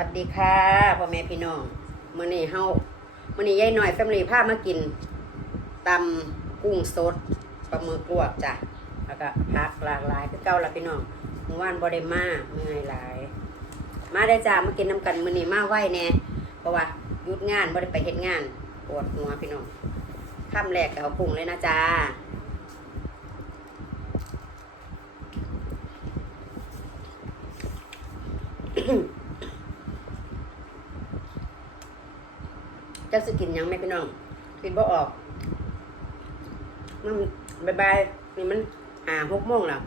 วัสดีค่ะพ่อแม่พี่น้องมื้อนี้เฮามื้อนี้ยายหน่อยแฟมิลี่พามากินตำกุ้งสดปลาหมึกลวกจ้ะแล้วก็ผักหลากหลายคือเก่าละพี่น้องเมื่อวานบ่ได้มาเมื่อยหลาย มาได้จ้ามากินน้ำกันมื้อนี้มาไหวแน่เพราะว่าหยุดงานบ่ได้ไปเฮ็ดงานปวดหัวพี่น้องค่ำแรกก็เอากุ้งเลยนะจ้า จะสกินยังไม่พี่น้องกินบ่ออกมันบายบายนี่มันหาหกโมงแล้ว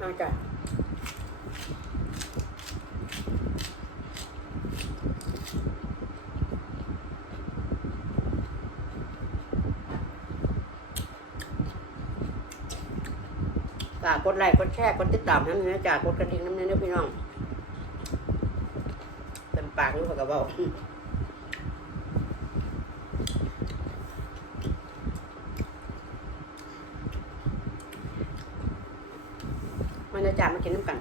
มาจ้ะ กกดไลค์กดแชร์กดติดตามทั้งนี้นะจ้ะกดกระดิ่งน้ำเนื้อพี่น้องเต็มปากรู้กับเบอกมันจะจามากินน้ำกัน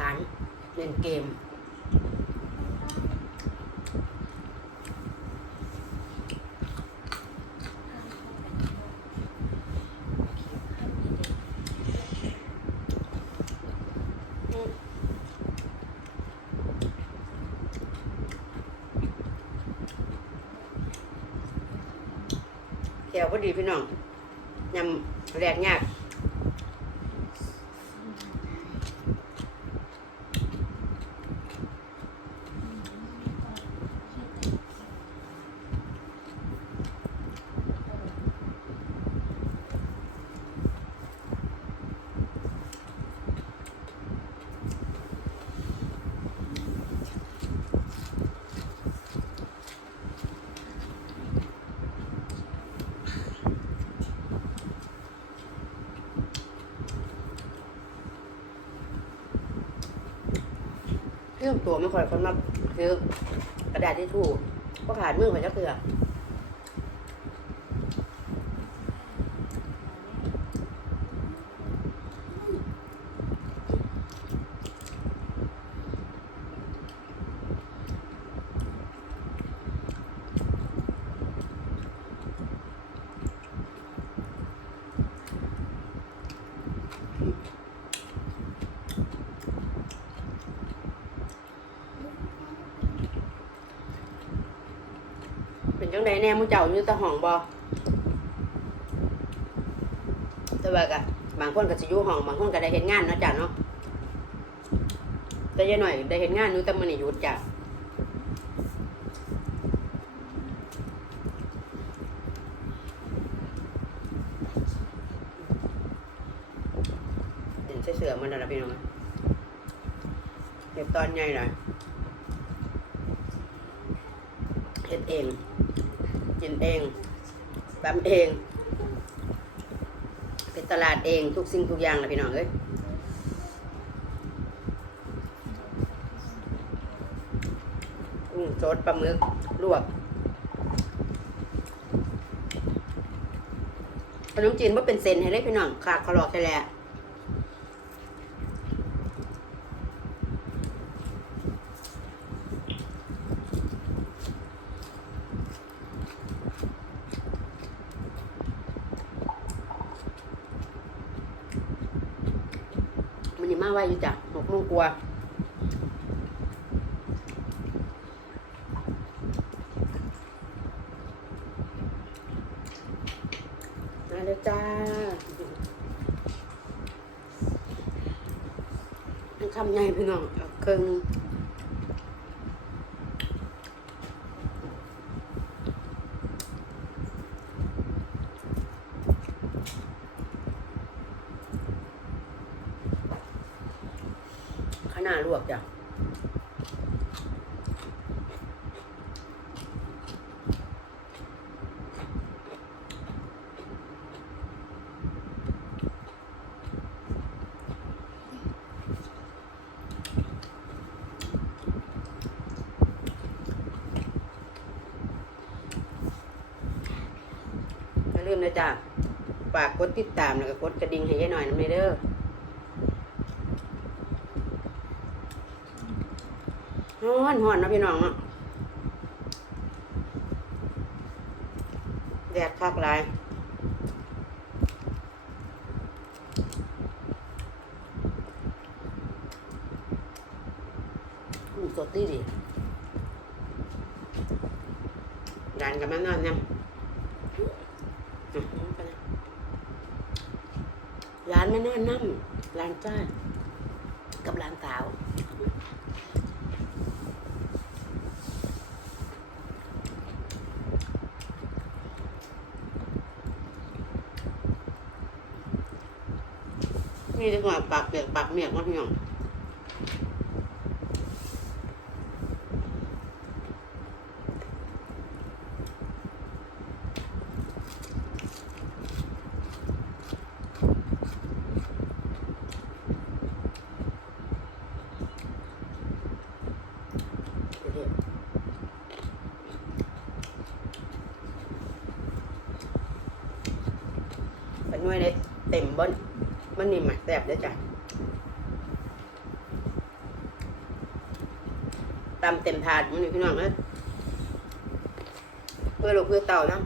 ร้าน เล่นเกมแถวพอดีพี่น้องยำแรกยาก ตัวไม่ค่อยคนมาคือกระดาษที่ถูกก็ขาดมือข่อยจะเกลือ จังไดแน่หมูเจ้าอยู่ตะห้องบ่แต่ว่าก็บางคนก็สิอยู่ห้องบางคนก็ได้เฮ็ดงานเนาะจ้ะเนาะแต่ยายหน่อยได้เฮ็ดงานอยู่แต่มื้อนี้หยุดจ้ะเห็นเสือมันนั่นล่ะพี่น้องเฮ็ดตอนใหญ่หน่อยเฮ็ดเอง กินเองตำเองไปตลาดเองทุกสิ่งทุกอย่างนะพี่น้องเอ้ยกุ้งสดปลาหมึกลวกขนมจีนว่าเป็นเซนให้เลยพี่น้องขาดขลอกใช่แหละ มันนี่มาไว้อยู่จ้ะหกโมงกว่ามาแล้วจ้าคำใหญ่พี่น้องเครื่อง ลวกจ้ะอย่าลืมนะจ๊ะฝากกดติดตามแล้วก็กดกระดิ่งให้ยายหน่อยนะแม่เด้อ ฮ้อนฮ้อนนะพี่น้องเนาะแดดคักหลายอืมสดดีดีร้านกับแม่นอนเนี่ยร้านแม่นอนนั่งร้านจ้ากับร้านสาว นี่ดีกว่าปากเปียกปากเมียกมากพี่น้องเมียวๆเป็นหน่วยได้เต็มเบน มันนี่มอะแซ่บเด้อจ้ะตำเต็มถาดมันนี่พี่น้องเอ้ยเพื่อลูกเพื่อเต่านะ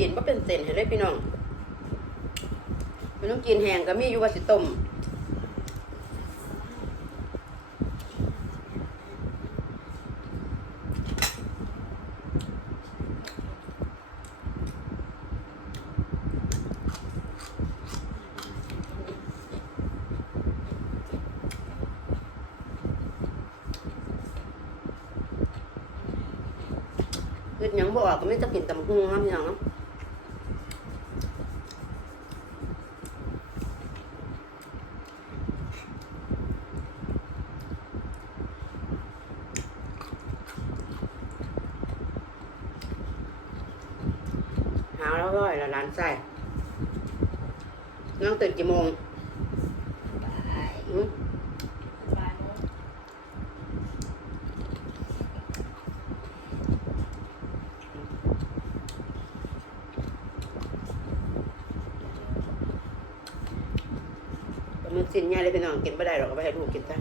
ขนมจีนก็เป็นเส้นให้เลยพี่น้องขนมจีนแห้งก็มีอยู่ว่าสิต้มคือหยังบ่ออกก็ไม่จะกินตำหุงนะพี่น้องเนาะหาวแล้ว ร้อยละล้านไส้น้องตื่นกี่โมงอืมมันสิ้นใหญ่เลยพี่น้องกินไม่ได้หรอกเอาไปให้ลูกกินซะ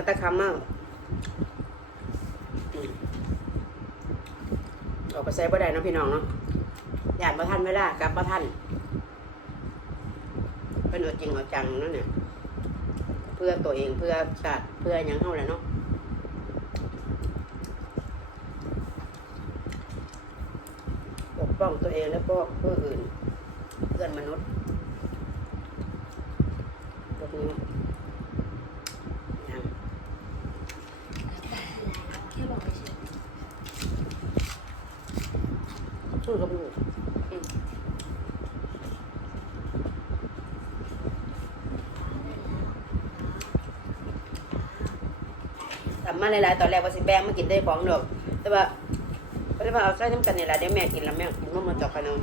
ช่วงนี้วัตคำมาออกไปใส่บ่ได้นะพี่น้องเนาะอยากมาทันไม่ได้กับมาทันเป็นเอาจริงเอาจังนั่นเนี่ยเพื่อตัวเองเพื่อชาติเพื่อยังเท่าแหละเนาะปกป้องตัวเองและก็เพื่ออื่นเพื่อนมนุษย์พวกนีู้้กับลูกทำมาหลายๆตอนแรกว่าสิแบงมากินได้ของดอกแต่ว่าไม่ได้มาเอาไส้น้ำกันเนี่ยแหละเดี๋ยวแม่กินแล้วแม่กินมันมาจอกกันเอา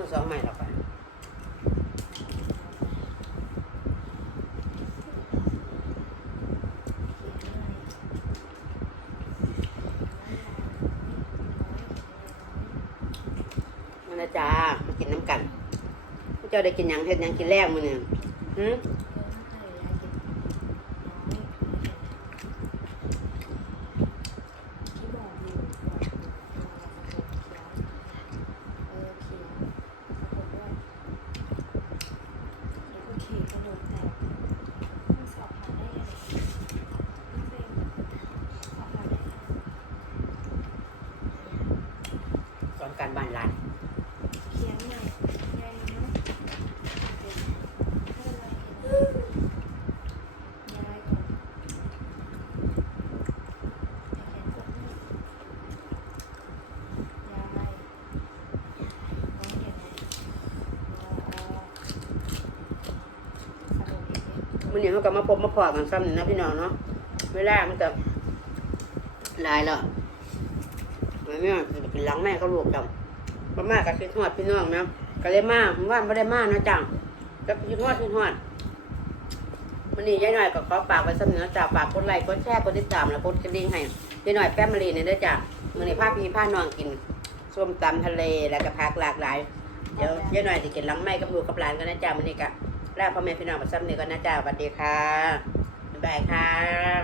มือสองใหม่หรอกค่ะมาแล้วจ้ามากินน้ำกัน เจ้าได้กินหยังเฮ็ดหยังกินแรกมือหนึ่งหืม สอนการบ้านหลาน มื้อนี้เขาก็มาพบมาพอกันซ้ำนี่นะพี่น้องเนาะเวลามันก็ลายแล้วไม่ไม่ว่าจะเป็นหลังแม่เขาลวกจังประมาก็คิดฮอดพี่น้องนะก็เลยมาผมว่าไม่ได้มานะจังก็คิดฮอดคิดฮอดวันนี้ยายหน่อยก็ขอฝากไว้ซ้ำเนื้อจ้าฝากกดไลค์กดแชร์กดติดตามแล้วกดกระดิ่งให้ยายหน่อยแฟมิลี่เนี่ยด้วยจ้ะมื้อนี้าพี่พานองกินส้มตำทะเลแล้วก็ผักหลากหลายเดี๋ยวยายหน่อยจะกินหลังไม้กับลูกกับหลานกันนะจ๊ะมื้อนี้ก็ ลาพ่อแม่พี่น้องมาซ้ำนี่ก็นนะจ๊ะสวัสดีค่ะบ๊ายบายค่ะ